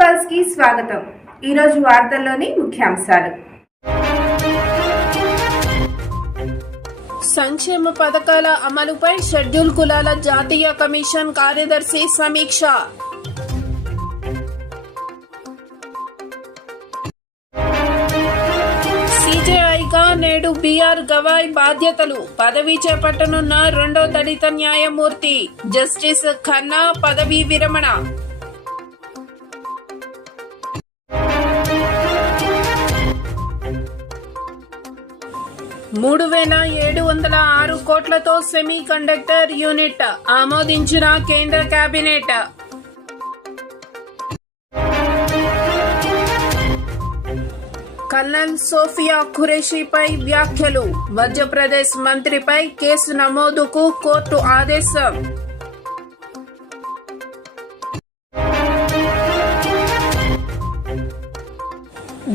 పల్స్కి స్వాగతం. ఈరోజు వార్తల్లోని ముఖ్యాంశాలు. సంక్షేమ పథకాల అమలుపై షెడ్యూల్ కులాల జాతీయ కమిషన్ కార్యదర్శి సమీక్ష. సిజేఐగా నేడు బీఆర్ గవాయ్ బాధ్యతలు. పదవీ చేపట్టనున్న రెండో దళిత న్యాయమూర్తి జస్టిస్ ఖన్నా పదవీ విరమణ. మూడు వేల ఏడు వందల ఆరు కోట్లతో సెమీ కండక్టర్ యూనిట్ ఆమోదించిన కేంద్ర కేబినెట్ కల్నల్ సోఫియా ఖురేషీపై వ్యాఖ్యలు. మధ్యప్రదేశ్ మంత్రిపై కేసు నమోదుకు కోర్టు ఆదేశం.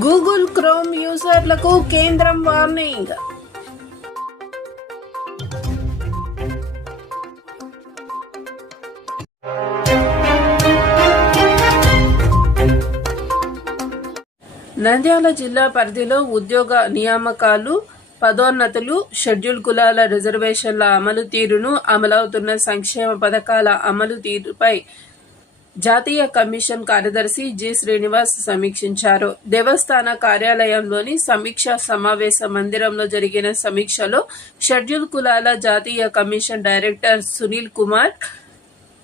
గూగుల్ క్రోమ్ యూజర్లకు కేంద్రం వార్నింగ్. నంద్యాల జిల్లా పరిధిలో ఉద్యోగ నియామకాలు పదోన్నతులు షెడ్యూల్ కులాల రిజర్వేషన్ల అమలు తీరును అమలవుతున్న సంక్షేమ పథకాల అమలు తీరుపై జాతీయ కమిషన్ కార్యదర్శి జి. శ్రీనివాస్ సమీక్షించారు. దేవస్థాన కార్యాలయంలోని సమీక్షా సమావేశ మందిరంలో జరిగిన సమీక్షలో షెడ్యూల్ కులాల జాతీయ commission director Sunil Kumar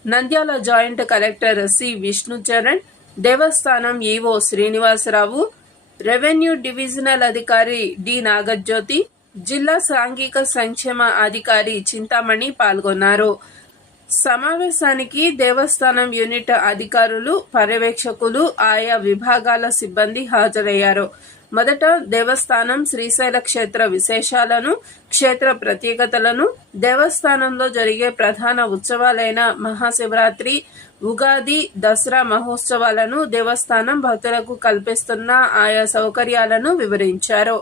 Nandyal joint collector C. Vishnucharan దేవస్థానం ఈవో శ్రీనివాసరావు రెవెన్యూ డివిజనల్ అధికారి డి నాగజ్యోతి జిల్లా సాంఘిక సంక్షేమ అధికారి చింతామణి పాల్గొన్నారు. సమావేశానికి దేవస్థానం యూనిట్ అధికారులు పర్యవేక్షకులు ఆయా విభాగాల సిబ్బంది హాజరయ్యారు. మొదట దేవస్థానం శ్రీశైల క్షేత్ర విశేషాలను క్షేత్ర ప్రత్యేకతలను దేవస్థానంలో జరిగే ప్రధాన ఉత్సవాలైన మహాశివరాత్రి ఉగాది దసరా మహోత్సవాలను దేవస్థానం భక్తులకు కల్పిస్తున్న ఆయా సౌకర్యాలను వివరించారు.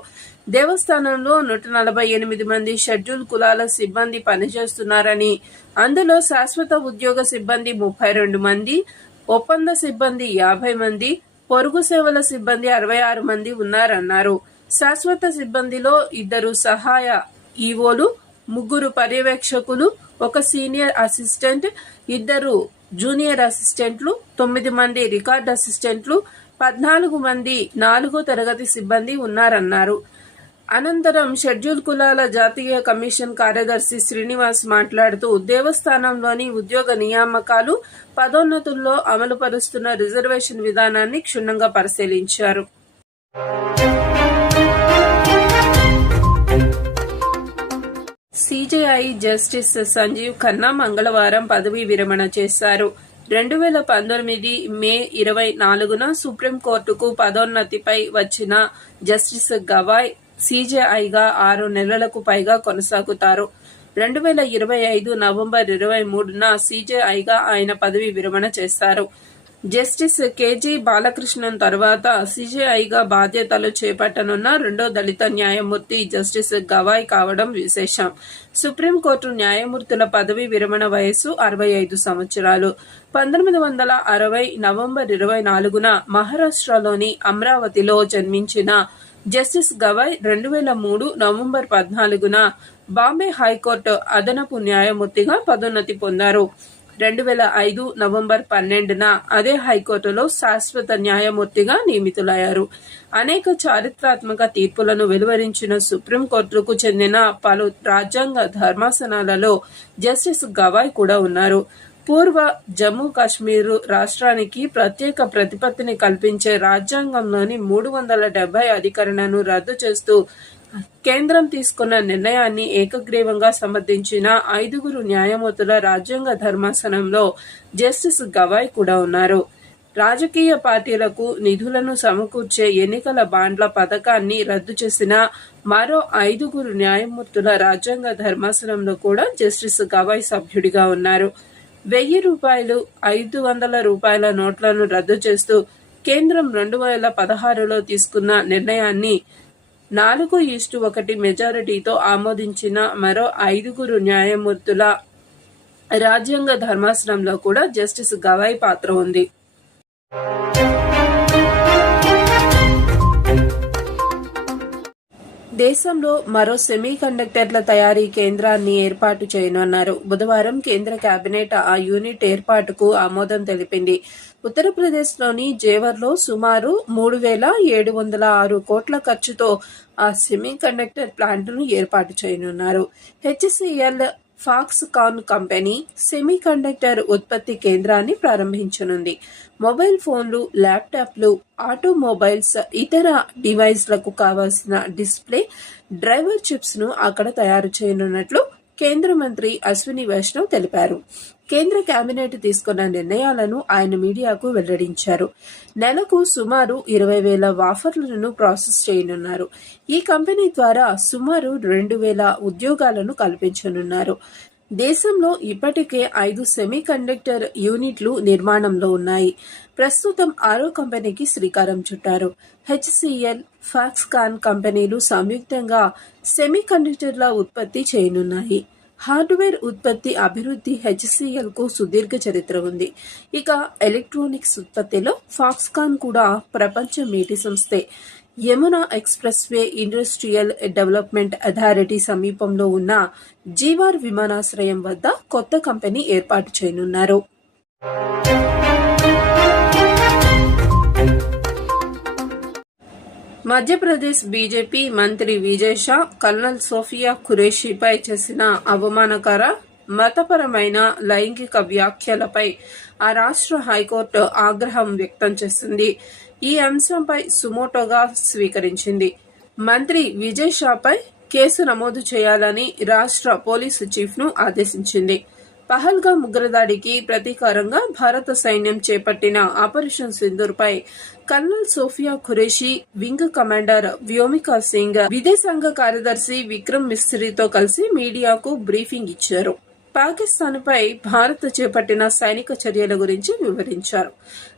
దేవస్థానంలో నూట నలభై ఎనిమిది మంది షెడ్యూల్ కులాల సిబ్బంది పనిచేస్తున్నారని అందులో శాశ్వత ఉద్యోగ సిబ్బంది ముప్పై రెండు మంది ఒప్పంద సిబ్బంది యాభై మంది పొరుగు సేవల సిబ్బంది అరవై ఆరు మంది ఉన్నారన్నారు. శాశ్వత సిబ్బందిలో ఇద్దరు సహాయ ఈవోలు ముగ్గురు పర్యవేక్షకులు ఒక సీనియర్ అసిస్టెంట్ ఇద్దరు జూనియర్ అసిస్టెంట్లు తొమ్మిది మంది రికార్డ్ అసిస్టెంట్లు పద్నాలుగు మంది నాలుగో తరగతి సిబ్బంది ఉన్నారన్నారు. అనంతరం షెడ్యూల్ కులాల జాతీయ కమిషన్ కార్యదర్శి శ్రీనివాస్ మాట్లాడుతూ దేవస్థానంలోని ఉద్యోగ నియామకాలు పదోన్నతుల్లో అమలుపరుస్తున్న రిజర్వేషన్ విధానాన్ని క్షుణ్ణంగా పరిశీలించారు. సిబిఐ జస్టిస్ సంజీవ్ ఖన్నా మంగళవారం పదవీ విరమణ చేశారు. రెండు వేల పంతొమ్మిది మే ఇరవై నాలుగున సుప్రీంకోర్టుకు పదోన్నతిపై వచ్చిన జస్టిస్ గవాయ్ సీజేఐగా ఆరు నెలలకు పైగా కొనసాగుతారు. రెండు వేల ఇరవై ఐదు నవంబర్ ఇరవై మూడున సీజేఐగా ఆయన పదవి విరమణ చేస్తారు జస్టిస్ కేజీ బాలకృష్ణన్ తర్వాత సిజేఐగా బాధ్యతలు చేపట్టనున్న రెండో దళిత న్యాయమూర్తి జస్టిస్ గవాయ్ కావడం విశేషం. సుప్రీంకోర్టు న్యాయమూర్తుల పదవి విరమణ వయస్సు అరవై ఐదు సంవత్సరాలు. పంతొమ్మిది వందల అరవై నవంబర్ ఇరవై నాలుగున మహారాష్ట్రలోని అమరావతిలో జన్మించిన జస్టిస్ గవాయ్ రెండు వేల మూడు నవంబర్ పద్నాలుగున బాంబే హైకోర్టు అదనపు న్యాయమూర్తిగా పదోన్నతి పొందారు. రెండు వేల ఐదు నవంబర్ పన్నెండున అదే హైకోర్టులో శాశ్వత న్యాయమూర్తిగా నియమితులయ్యారు. అనేక చారిత్రాత్మక తీర్పులను వెలువరించిన సుప్రీంకోర్టుకు చెందిన పలు రాజ్యాంగ ధర్మాసనాలలో జస్టిస్ గవాయ్ కూడా ఉన్నారు. పూర్వ జమ్మూ కాశ్మీర్ రాష్ట్రానికి ప్రత్యేక ప్రతిపత్తిని కల్పించే రాజ్యాంగంలోని మూడు వందల డెబ్బై అధికరణను రద్దు చేస్తూ కేంద్రం తీసుకున్న నిర్ణయాన్ని ఏకగ్రీవంగా సమర్థించిన ఐదుగురు న్యాయమూర్తుల రాజ్యాంగ ధర్మాసనంలో జస్టిస్ గవాయ్ కూడా ఉన్నారు. రాజకీయ పార్టీలకు నిధులను సమకూర్చే ఎన్నికల బాండ్ల పథకాన్ని రద్దు చేసిన మరో ఐదుగురు న్యాయమూర్తుల రాజ్యాంగ ధర్మాసనంలో కూడా జస్టిస్ గవాయ్ సభ్యుడిగా ఉన్నారు. వెయ్యి రూపాయలు ఐదు వందల రూపాయల నోట్లను రద్దు చేస్తూ కేంద్రం రెండు వేల పదహారులో తీసుకున్న నిర్ణయాన్ని నాలుగు ఈస్టు ఒకటి మెజారిటీతో ఆమోదించిన మరో ఐదుగురు న్యాయమూర్తుల రాజ్యాంగ ధర్మాసనంలో కూడా జస్టిస్ గవాయ్ పాత్ర ఉంది. దేశంలో మరో సెమీ కండక్టర్ల తయారీ కేంద్రాన్ని ఏర్పాటు చేయనున్నారు. బుధవారం కేంద్ర కేబినెట్ ఆ యూనిట్ ఏర్పాటుకు ఆమోదం తెలిపింది. ఉత్తరప్రదేశ్లోని జేవర్లో సుమారు మూడు వేల ఏడు వందల ఆరు కోట్ల ఖర్చుతో ఆ సెమీ కండక్టర్ ప్లాంట్ను ఏర్పాటు చేయనున్నారు. HCL Foxconn company semi conductor ఉత్పత్తి కేంద్రాన్ని ప్రారంభించనుంది. మొబైల్ ఫోన్లు ల్యాప్టాప్లు ఆటోమొబైల్స్ ఇతర డివైస్లకు కావాల్సిన డిస్ప్లే డ్రైవర్ చిప్స్ను అక్కడ తయారు చేయనున్నట్లు కేంద్ర మంత్రి అశ్విని వైష్ణవ్ తెలిపారు. కేంద్ర కేబినెట్ తీసుకున్న నిర్ణయాలను ఆయన మీడియాకు వెల్లడించారు. నెలకు సుమారు ఇరవై వేల వాఫర్లను ప్రాసెస్ చేయనున్నారు. ఈ కంపెనీ ద్వారా సుమారు రెండు వేల ఉద్యోగాలను కల్పించనున్నారు. దేశంలో ఇప్పటికే ఐదు సెమీ కండక్టర్ యూనిట్లు నిర్మాణంలో ఉన్నాయి. ప్రస్తుతం ఆరో కంపెనీకి శ్రీకారం చుట్టారు. హెచ్సిఎల్ ఫాక్స్కాన్ కంపెనీలు సంయుక్తంగా సెమీ కండక్టర్ల ఉత్పత్తి చేయనున్నాయి. హార్డ్వేర్ ఉత్పత్తి అభివృద్ధి హెచ్సిఎల్కు సుదీర్ఘ చరిత్ర ఉంది. ఇక ఎలక్ట్రానిక్స్ ఉత్పత్తిలో ఫాక్స్కాన్ కూడా ప్రపంచ మేటి సంస్థే. Yamuna expressway industrial development authority సమీపంలో ఉన్న జీవార్ విమానాశ్రయం వద్ద కొత్త కంపెనీ ఏర్పాటు చేయనున్నారు. మధ్యప్రదేశ్ బీజేపీ మంత్రి విజయ్ షా కల్నల్ సోఫియా ఖురేషీపై చేసిన అవమానకర మతపరమైన లైంగిక వ్యాఖ్యలపై ఆ రాష్ట్ర హైకోర్టు ఆగ్రహం వ్యక్తం చేసింది. ఈ అంశంపై సుమోటోగా స్వీకరించింది. మంత్రి విజయ్ షాపై కేసు నమోదు చేయాలని రాష్ట్ర పోలీసు చీఫ్ను ఆదేశించింది. పహల్గా ఉగ్రదాడికి ప్రతీకారంగా భారత సైన్యం చేపట్టిన operation సింధూర్పై colonel Sofia Qureshi wing commander Vyomika Singh విదేశాంగ కార్యదర్శి విక్రమ్ మిస్త్రీతో కలిసి మీడియాకు బ్రీఫింగ్ ఇచ్చారు. పాకిస్తాన్పై భారత్ చేపట్టిన సైనిక చర్యల గురించి వివరించారు.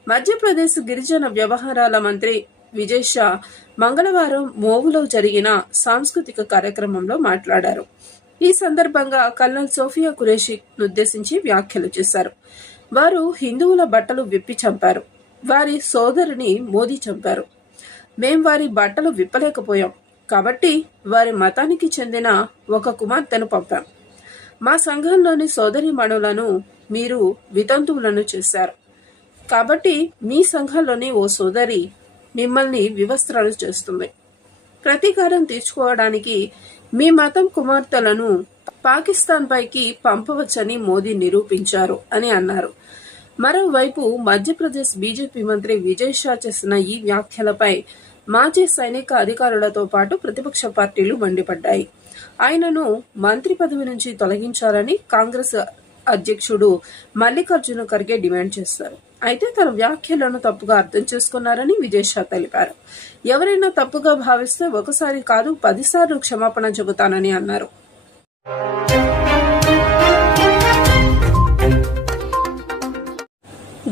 మధ్యప్రదేశ్ గిరిజన వ్యవహారాల మంత్రి విజయ్ షా మంగళవారం మోవులో జరిగిన సాంస్కృతిక కార్యక్రమంలో మాట్లాడారు. ఈ సందర్భంగా కల్నల్ సోఫియా కురేషిను ఉద్దేశించి వ్యాఖ్యలు చేశారు. వారు హిందువుల బట్టలు విప్పి చంపారు. వారి సోదరిని మోదీ చంపారు. మేం వారి బట్టలు విప్పలేకపోయాం. కాబట్టి వారి మతానికి చెందిన ఒక కుమార్తెను పంపాం. మా సంఘంలోని సోదరి మణులను మీరు వితంతువులను చేశారు. కాబట్టి మీ సంఘంలోని ఓ సోదరి మిమ్మల్ని వివస్త్రాలు చేస్తుంది. ప్రతీకారం తీర్చుకోవడానికి మీ మతం కుమార్తెలను పాకిస్తాన్ పైకి పంపవచ్చని మోదీ నిరూపించారు అని అన్నారు. మరోవైపు మధ్యప్రదేశ్ బీజేపీ మంత్రి విజయ్ షా చేసిన ఈ వ్యాఖ్యలపై మాజీ సైనిక అధికారులతో పాటు ప్రతిపక్ష పార్టీలు మండిపడ్డాయి. ఆయనను మంత్రి పదవి నుంచి తొలగించాలని కాంగ్రెస్ అధ్యక్షుడు మల్లికార్జున ఖర్గే డిమాండ్ చేశారు అయితే తన వ్యాఖ్యలను తప్పుగా అర్థం చేసుకున్నారని విజయ్ షా తెలిపారు. ఎవరైనా తప్పుగా భావిస్తే ఒకసారి కాదు పదిసార్లు క్షమాపణ చెబుతానని అన్నారు.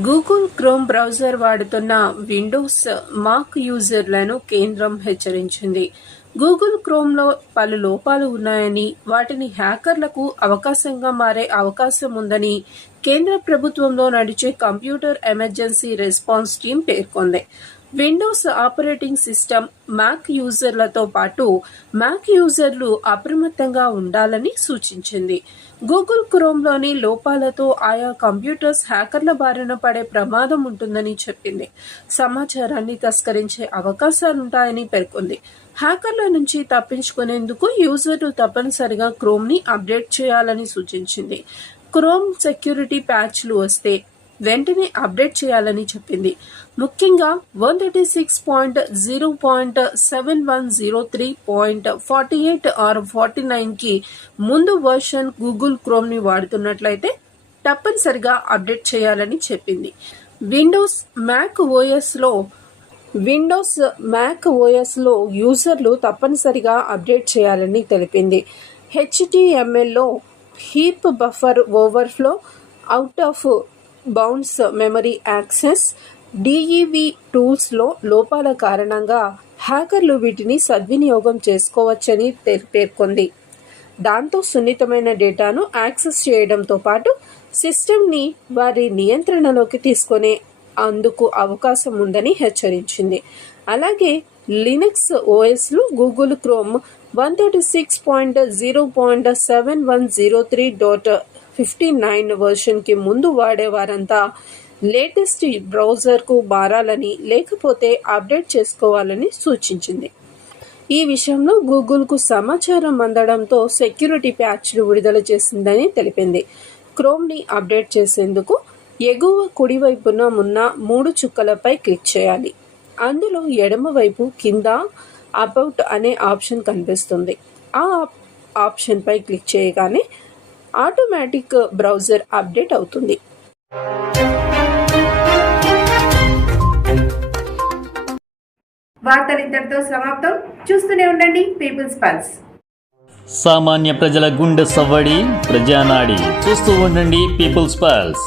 గూగుల్ క్రోమ్ బ్రౌజర్ వాడుతున్న విండోస్ మాక్ యూజర్లను కేంద్రం హెచ్చరించింది. గూగుల్ క్రోమ్లో పలు లోపాలు ఉన్నాయని వాటిని హ్యాకర్లకు అవకాశంగా మారే అవకాశం ఉందని కేంద్ర ప్రభుత్వంలో నడిచే కంప్యూటర్ ఎమర్జెన్సీ రెస్పాన్స్ టీం పేర్కొంది. విండోస్ ఆపరేటింగ్ సిస్టమ్ మ్యాక్ యూజర్లతో పాటు మ్యాక్ యూజర్లు అప్రమత్తంగా ఉండాలని సూచించింది. గూగుల్ క్రోమ్లోని లోపాలతో ఆయా కంప్యూటర్స్ హ్యాకర్ల బారిన పడే ప్రమాదం ఉంటుందని చెప్పింది. సమాచారాన్ని తస్కరించే అవకాశాలుంటాయని పేర్కొంది. హ్యాకర్ల నుంచి తప్పించుకునేందుకు యూజర్లు తప్పనిసరిగా క్రోమ్ని అప్డేట్ చేయాలని సూచించింది. క్రోమ్ సెక్యూరిటీ ప్యాచ్లు వస్తే వెంటనే అప్డేట్ చేయాలని చెప్పింది. ముఖ్యంగా one thirty six point zero point seven one zero three point forty eight or forty నైన్కి ముందు వర్షన్ గూగుల్ క్రోమ్ని వాడుతున్నట్లయితే తప్పనిసరిగా అప్డేట్ చేయాలని చెప్పింది. విండోస్ మ్యాక్ ఓఎస్లో విండోస్ మ్యాక్ ఓఎస్లో యూజర్లు తప్పనిసరిగా అప్డేట్ చేయాలని తెలిపింది. హెచ్టిఎంఎల్లో heap buffer overflow out of bounds memory access dev టూల్స్లో లోపాల కారణంగా హ్యాకర్లు వీటిని సద్వినియోగం చేసుకోవచ్చని పేర్కొంది. దాంతో సున్నితమైన డేటాను యాక్సెస్ చేయడంతో పాటు సిస్టమ్ని వారి నియంత్రణలోకి తీసుకునే అందుకు అవకాశం ఉందని హెచ్చరించింది. అలాగే Linux ఓఎస్లు Google Chrome one thirty six point zero point seven one zero three dot fifty nine వర్షన్కి ముందు వాడేవారంతా లేటెస్ట్ బ్రౌజర్కు మారాలని లేకపోతే అప్డేట్ చేసుకోవాలని సూచించింది. ఈ విషయంలో గూగుల్కు సమాచారం అందడంతో సెక్యూరిటీ ప్యాచ్లు విడుదల చేసిందని తెలిపింది. క్రోమ్ని అప్డేట్ చేసేందుకు ఎగువ కుడివైపున ఉన్న మూడు చుక్కలపై క్లిక్ చేయాలి. అందులో ఎడమవైపు కింద అబౌట్ అనే ఆప్షన్ కనిపిస్తుంది. ఆ ఆప్షన్పై క్లిక్ చేయగానే ఆటోమేటిక్ బ్రౌజర్ అప్డేట్ అవుతుంది. వార్తలు ఇంతటితో సమాప్తం. చూస్తూనే ఉండండి పీపుల్స్ పల్స్ సామాన్య ప్రజల గుండె సవ్వడి ప్రజానాడి. చూస్తూ ఉండండి పీపుల్స్ పల్స్